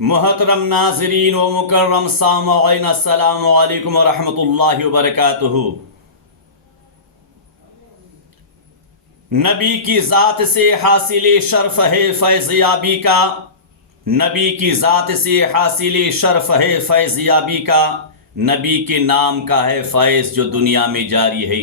محترم ناظرین و مکرم سامعین، السلام علیکم ورحمۃ اللہ وبرکاتہ۔ نبی کی ذات سے حاصل شرف ہے فیض یابی کا، نبی کی ذات سے حاصل شرف ہے فیض یابی کا، نبی کے نام کا ہے فیض جو دنیا میں جاری ہے،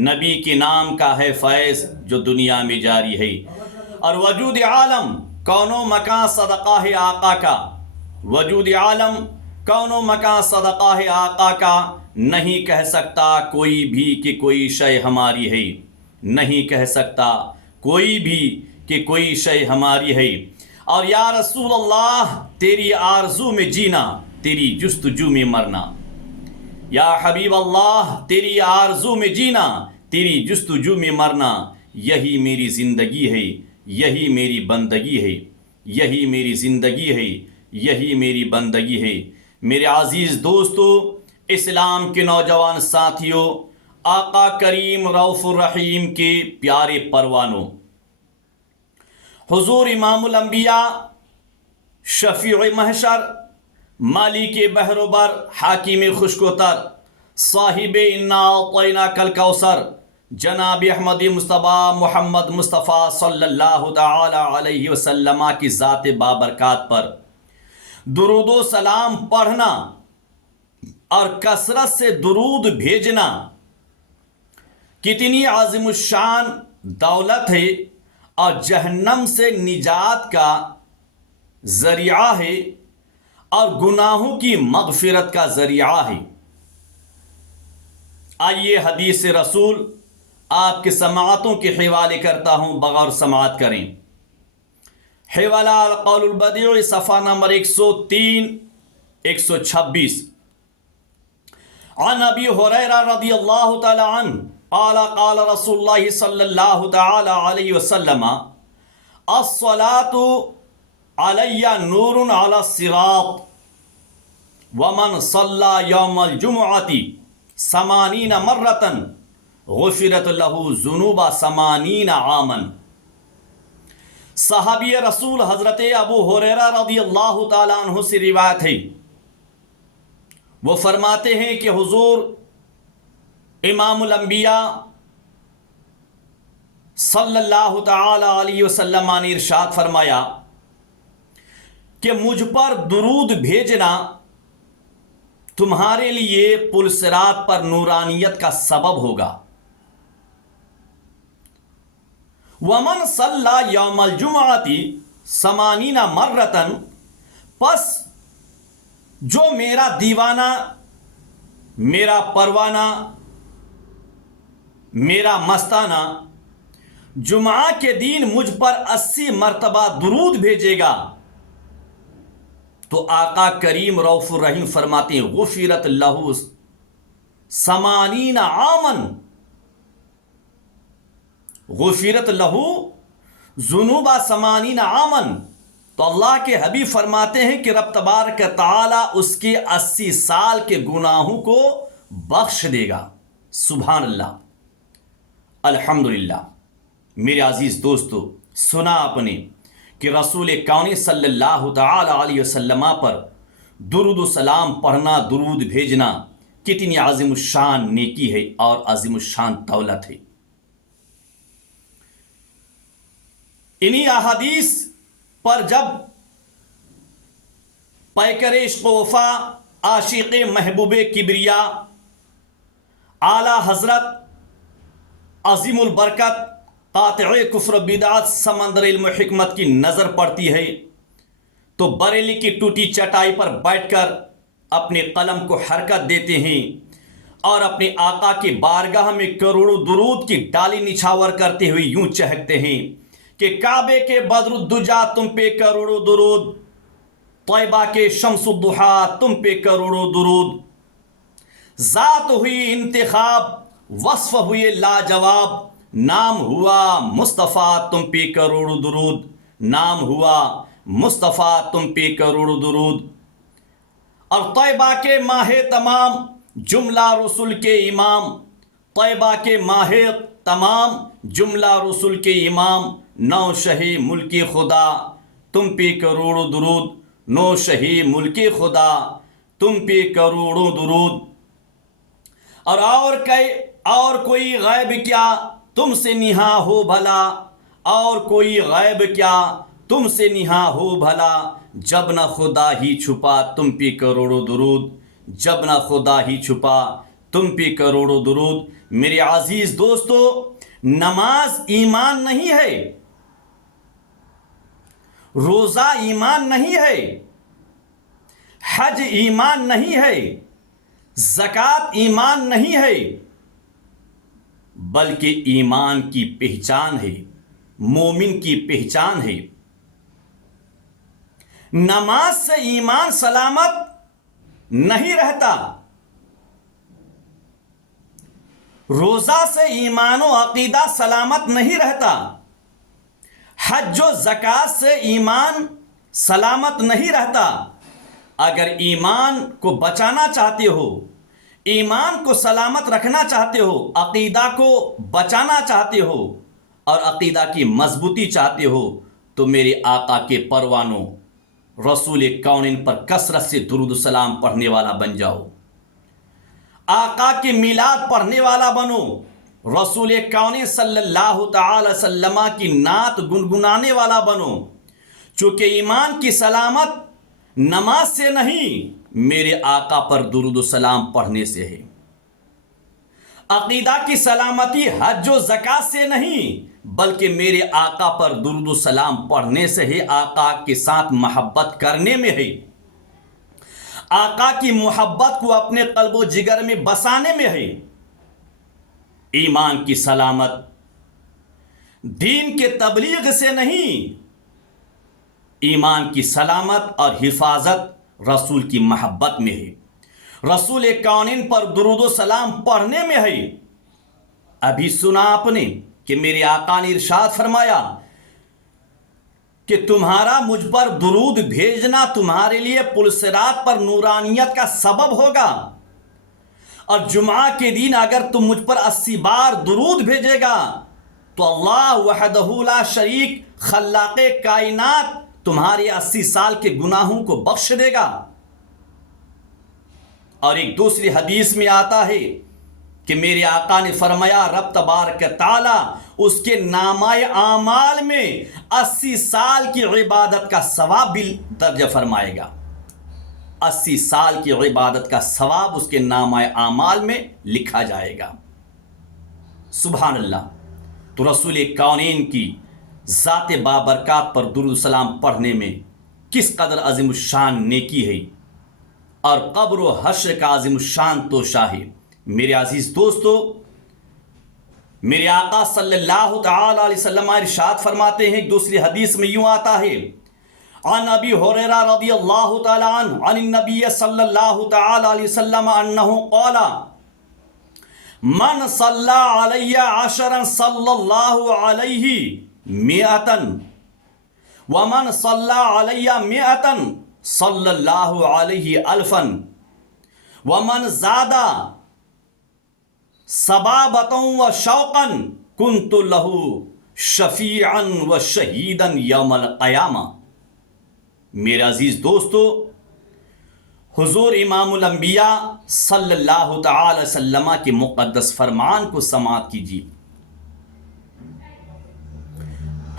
نبی کے نام کا ہے فیض جو دنیا میں جاری ہے۔ اور وجود عالم کون و مکان صدقہ ہے آقا کا، وجود عالم کون و مکان صدقہ ہے آقا کا، نہیں کہہ سکتا کوئی بھی کہ کوئی شے ہماری ہے، نہیں کہہ سکتا کوئی بھی کہ کوئی شے ہماری ہے۔ اور یا رسول اللہ تیری آرزو میں جینا، تیری جستجو میں مرنا، یا حبیب اللہ تیری آرزو میں جینا، تیری جستجو میں مرنا، یہی میری زندگی ہے، یہی میری بندگی ہے، یہی میری زندگی ہے، یہی میری بندگی ہے۔ میرے عزیز دوستو، اسلام کے نوجوان ساتھیوں، آقا کریم رؤوف الرحیم کے پیارے پروانوں، حضور امام الانبیاء، شفیع محشر، مالک بحر و بر، حاکم خشک و تر، صاحب انا اعطیناک الکوثر، جناب احمد مصطفیٰ محمد مصطفیٰ صلی اللہ تعالی علیہ وسلم کی ذات بابرکات پر درود و سلام پڑھنا اور کثرت سے درود بھیجنا کتنی عظیم الشان دولت ہے اور جہنم سے نجات کا ذریعہ ہے اور گناہوں کی مغفرت کا ذریعہ ہے۔ آئیے حدیث رسول آپ کے سماعتوں کے حوالے کرتا ہوں، بغور سماعت کریں۔ حوالہ القول البدیع صفحہ نمبر 103 126۔ عن ابی ہریرہ رضی اللہ تعالی عنہ قال قال رسول اللہ صلی اللہ تعالی علیہ وسلم الصلاة علی نور علی الصراط ومن صلی یوم الجمعۃ 80 مرۃ غفرت لہ ذنوب 80 عاما۔ صحابی رسول حضرت ابو ہریرہ رضی اللہ تعالیٰ عنہ سے روایت ہے، وہ فرماتے ہیں کہ حضور امام الانبیاء صلی اللہ تعالی علیہ وسلم نے ارشاد فرمایا کہ مجھ پر درود بھیجنا تمہارے لیے پل صراط پر نورانیت کا سبب ہوگا۔ ومن صلی یوم الجمعۃ 80 مرۃ، پس جو میرا دیوانہ، میرا پروانہ، میرا مستانہ جمعہ کے دن مجھ پر 80 مرتبہ درود بھیجے گا تو آقا کریم رؤوف الرحیم فرماتے ہیں غفرت لہ 80 عاما، غفرت لہ ذنوب 80 عاما۔ تو اللہ کے حبیب فرماتے ہیں کہ رب تبارک تعالی اس کے 80 سال کے گناہوں کو بخش دے گا۔ سبحان اللہ، الحمدللہ۔ میرے عزیز دوستو، سنا آپ نے کہ رسول کون صلی اللہ تعالی علیہ وسلم پر درود و سلام پڑھنا، درود بھیجنا کتنی عظیم الشان نیکی ہے اور عظیم الشان دولت ہے۔ انہی احادیث پر جب پیکر عشق و وفا، عاشق محبوب کبریا، اعلیٰ حضرت، عظیم البرکت، قاطع کفر بدعت، سمندر علم و حکمت کی نظر پڑتی ہے تو بریلی کی ٹوٹی چٹائی پر بیٹھ کر اپنے قلم کو حرکت دیتے ہیں اور اپنے آقا کی بارگاہ میں کروڑوں درود کی ڈالی نچھاور کرتے ہوئے یوں چہکتے ہیں کہ کعبے کے بدر الدجا تم پہ کروڑوں درود، طیبہ کے شمس الضحیٰ تم پہ کروڑوں درود، ذات ہوئی انتخاب، وصف ہوئے لاجواب، نام ہوا مصطفیٰ تم پہ کروڑوں درود، نام ہوا مصطفیٰ تم پہ کروڑوں درود۔ اور طیبہ کے ماہ تمام، جملہ رسول کے امام، طیبہ کے ماہ تمام، جملہ رسول کے امام، نو شہ ملک خدا تم پہ کروڑوں درود، نوشہ ملک خدا تم پہ کروڑوں درود، اور کوئی غیب کیا تم سے نہاں ہو بھلا، اور کوئی غیب کیا تم سے نہاں ہو بھلا، جب نہ خدا ہی چھپا تم پہ کروڑوں درود، جب نہ خدا ہی چھپا تم پہ کروڑوں درود۔ میرے عزیز دوستو، نماز ایمان نہیں ہے، روزہ ایمان نہیں ہے، حج ایمان نہیں ہے، زکوٰۃ ایمان نہیں ہے، بلکہ ایمان کی پہچان ہے، مومن کی پہچان ہے۔ نماز سے ایمان سلامت نہیں رہتا، روزہ سے ایمان و عقیدہ سلامت نہیں رہتا، حج و زکوٰۃ سے ایمان سلامت نہیں رہتا۔ اگر ایمان کو بچانا چاہتے ہو، ایمان کو سلامت رکھنا چاہتے ہو، عقیدہ کو بچانا چاہتے ہو اور عقیدہ کی مضبوطی چاہتے ہو، تو میرے آقا کے پروانوں رسول کونین پر کثرت سے درود و سلام پڑھنے والا بن جاؤ، آقا کے میلاد پڑھنے والا بنو، رسول کونین صلی اللہ تعالی وسلم کی نعت گنگنانے والا بنو، چونکہ ایمان کی سلامت نماز سے نہیں، میرے آقا پر درود و سلام پڑھنے سے ہے۔ عقیدہ کی سلامتی حج و زکوٰۃ سے نہیں، بلکہ میرے آقا پر درود و سلام پڑھنے سے ہے، آقا کے ساتھ محبت کرنے میں ہے، آقا کی محبت کو اپنے قلب و جگر میں بسانے میں ہے۔ ایمان کی سلامت دین کے تبلیغ سے نہیں، ایمان کی سلامت اور حفاظت رسول کی محبت میں ہے، رسول کونین پر درود و سلام پڑھنے میں ہے۔ ابھی سنا آپ نے کہ میرے آقا نے ارشاد فرمایا کہ تمہارا مجھ پر درود بھیجنا تمہارے لیے پل صراط پر نورانیت کا سبب ہوگا، اور جمعہ کے دن اگر تم مجھ پر 80 بار درود بھیجے گا تو اللہ وحدہ لا شریک خلاق کائنات تمہارے 80 سال کے گناہوں کو بخش دے گا۔ اور ایک دوسری حدیث میں آتا ہے کہ میرے آقا نے فرمایا رب تبارک تعالی اس کے نامہ اعمال میں 80 سال کی عبادت کا ثواب بھی درج فرمائے گا، 80 سال کی عبادت کا ثواب اس کے نامہ اعمال میں لکھا جائے گا۔ سبحان اللہ۔ تو رسول کونین کی ذات بابرکات پر درود و سلام پڑھنے میں کس قدر عظیم الشان نیکی ہے، اور قبر و حشر کا عظیم الشان توشہ ہے۔ میرے عزیز دوستو، میرے آقا صلی اللہ تعالی علیہ وسلم ارشاد فرماتے ہیں، ایک دوسری حدیث میں یوں آتا ہے، عن ابی ہریرہ رضی اللہ تعالی عنہ عن النبی صلی اللہ تعالی علیہ وسلم انہ قال من صلی علی عشرا صلی اللہ علیہ مئتا ومن صلی علی مئتا صلی اللہ علیہ الفا ومن زاد صبابتا و شوقا کنت لہ شفیعا و شہیدا یوم القیامہ۔ میرے عزیز دوستو، حضور امام الانبیاء صلی اللہ تعالی وسلم کے مقدس فرمان کو سماعت کیجیے۔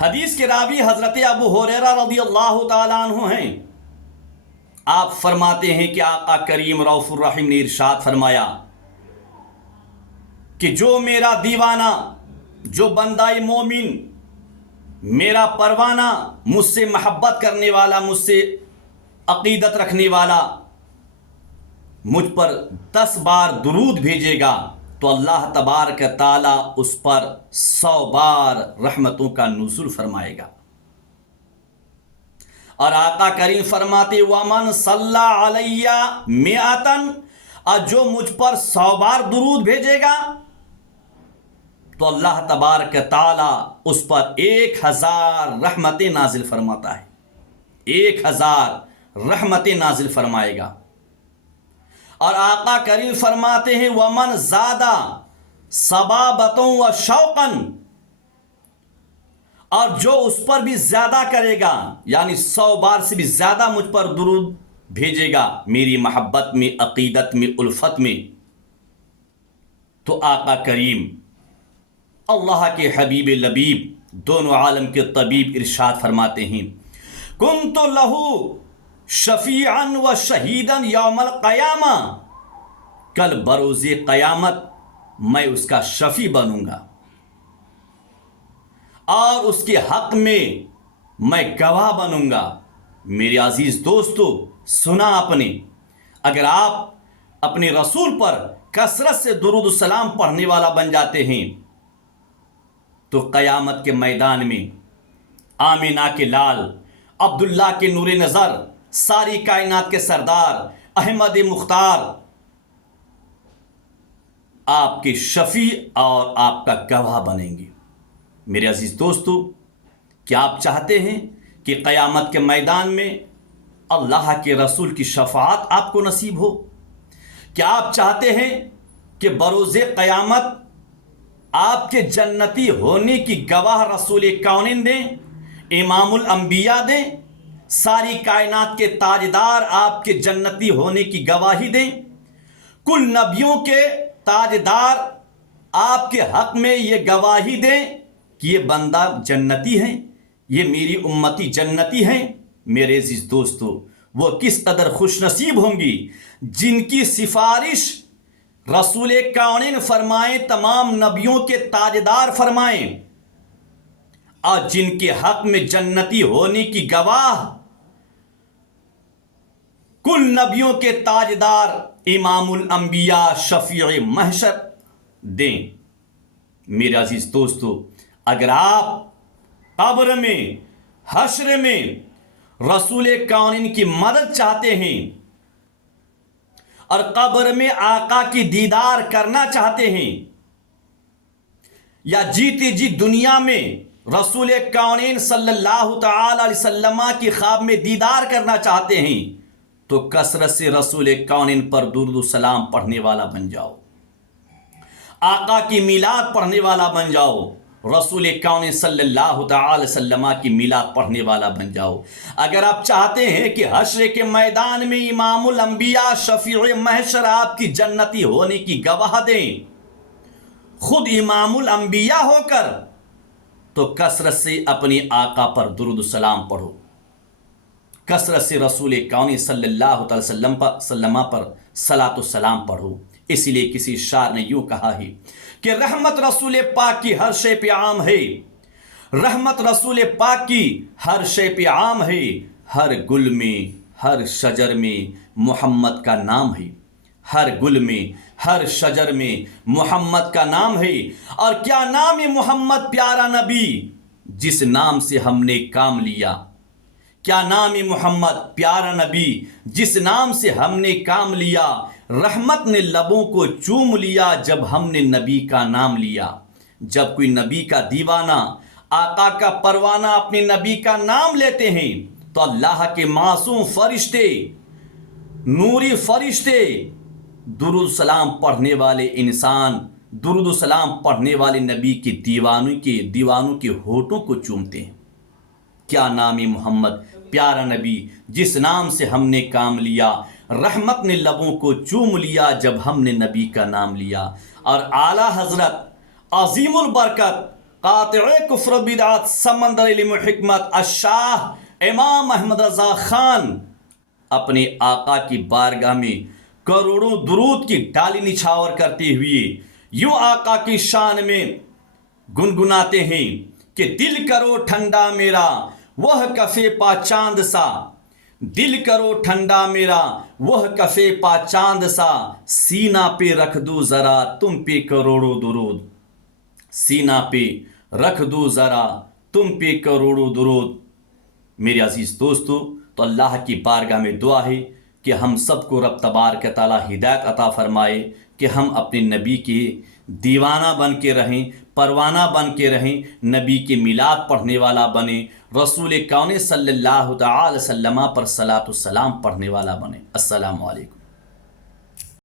حدیث کے راوی حضرت ابو ہریرہ رضی اللہ تعالی عنہ ہیں۔ آپ فرماتے ہیں کہ آقا کریم رؤوف الرحیم نے ارشاد فرمایا کہ جو میرا دیوانہ، جو بندہ مومن، میرا پروانہ، مجھ سے محبت کرنے والا، مجھ سے عقیدت رکھنے والا، مجھ پر 10 بار درود بھیجے گا تو اللہ تبارک تعالی اس پر 100 بار رحمتوں کا نزول فرمائے گا۔ اور آقا کریم فرماتے ومن صلی علی مئتا، اور جو مجھ پر 100 بار درود بھیجے گا تو اللہ تبارک تعالی اس پر 1000 رحمتیں نازل فرماتا ہے، 1000 رحمتیں نازل فرمائے گا۔ اور آقا کریم فرماتے ہیں ومن زاد صبابتا و شوقا، اور جو اس پر بھی زیادہ کرے گا، یعنی 100 بار سے بھی زیادہ مجھ پر درود بھیجے گا میری محبت میں، عقیدت میں، الفت میں، تو آقا کریم اللہ کے حبیب لبیب دونوں عالم کے طبیب ارشاد فرماتے ہیں، کنت لہو شفیعا و شہیدا یوم القیامہ، کل بروز قیامت میں اس کا شفیع بنوں گا اور اس کے حق میں گواہ بنوں گا۔ میرے عزیز دوستو، سنا آپ نے، اگر آپ اپنے رسول پر کثرت سے درود السلام پڑھنے والا بن جاتے ہیں تو قیامت کے میدان میں آمینہ کے لال، عبداللہ کے نور نظر، ساری کائنات کے سردار احمد مختار آپ کے شفیع اور آپ کا گواہ بنیں گے۔ میرے عزیز دوستو، کیا آپ چاہتے ہیں کہ قیامت کے میدان میں اللہ کے رسول کی شفاعت آپ کو نصیب ہو؟ کیا آپ چاہتے ہیں کہ بروز قیامت آپ کے جنتی ہونے کی گواہ رسول کونین دیں، امام الانبیاء دیں، ساری کائنات کے تاجدار آپ کے جنتی ہونے کی گواہی دیں، کل نبیوں کے تاجدار آپ کے حق میں یہ گواہی دیں کہ یہ بندہ جنتی ہے، یہ میری امتی جنتی ہیں؟ میرے عزیز دوستو، وہ کس قدر خوش نصیب ہوں گی جن کی سفارش رسول کونین فرمائیں، تمام نبیوں کے تاجدار فرمائیں، اور جن کے حق میں جنتی ہونے کی گواہ کل نبیوں کے تاجدار امام الانبیاء شفیع محشر دیں۔ میرے عزیز دوستو، اگر آپ قبر میں، حشر میں رسول کونین کی مدد چاہتے ہیں اور قبر میں آقا کی دیدار کرنا چاہتے ہیں، یا جیتی جی دنیا میں رسول کونین صلی اللہ تعالی علیہ وسلم کی خواب میں دیدار کرنا چاہتے ہیں، تو کثرت سے رسول کونین پر درود و سلام پڑھنے والا بن جاؤ، آقا کی میلاد پڑھنے والا بن جاؤ، رسول کونین صلی اللہ تعالی وسلم کی میلاد پڑھنے والا بن جاؤ۔ اگر آپ چاہتے ہیں کہ حشر کے میدان میں امام الانبیاء شفیع محشر آپ کی جنتی ہونے کی گواہ دیں، خود امام الانبیاء ہو کر، تو کثرت سے اپنی آقا پر درود السلام پڑھو، کثرت سے رسول کونین صلی اللہ علیہ وسلم پر صلاۃ السلام پڑھو۔ اسی لیے کسی شاعر نے یوں کہا ہے کہ رحمت رسول پاک کی ہر شے پہ عام ہے، رحمت رسول پاک کی ہر شے پہ عام ہے، ہر گل میں، ہر شجر میں محمد کا نام ہے، ہر گل میں، ہر شجر میں محمد کا نام ہے۔ اور کیا نام ہے محمد پیارا نبی جس نام سے ہم نے کام لیا، کیا نام ہے محمد پیارا نبی جس نام سے ہم نے کام لیا، رحمت نے لبوں کو چوم لیا جب ہم نے نبی کا نام لیا۔ جب کوئی نبی کا دیوانہ، آقا کا پروانہ اپنے نبی کا نام لیتے ہیں تو اللہ کے معصوم فرشتے، نوری فرشتے، درود سلام پڑھنے والے انسان، درود سلام پڑھنے والے نبی کے دیوانوں کے ہونٹوں کو چومتے ہیں۔ کیا نام محمد پیارا نبی جس نام سے ہم نے کام لیا، رحمت نے لبوں کو چوم لیا جب ہم نے نبی کا نام لیا۔ اور اعلیٰ حضرت عظیم البرکت قاطع کفر بدعت سمندر علم و حکمت الشاہ امام احمد رضا خان اپنے آقا کی بارگاہ میں کروڑوں درود کی ڈالی نچھاور کرتے ہوئے یوں آقا کی شان میں گنگناتے ہیں کہ دل کرو ٹھنڈا میرا وہ کفے پا چاند سا، دل کرو ٹھنڈا میرا وہ کفے پا چاند سا، سینہ پہ رکھ دو ذرا تم پہ کروڑوں درود، سینہ پہ رکھ دو ذرا تم پہ کروڑوں درود۔ میرے عزیز دوستو، تو اللہ کی بارگاہ میں دعا ہے کہ ہم سب کو رب تبارک تعالی ہدایت عطا فرمائے کہ ہم اپنے نبی کے دیوانہ بن کے رہیں، پروانہ بن کے رہیں، نبی کے میلاد پڑھنے والا بنیں، رسول کونین صلی اللہ تعالی وسلم پر صلاۃ السلام پڑھنے والا بنیں۔ السلام علیکم۔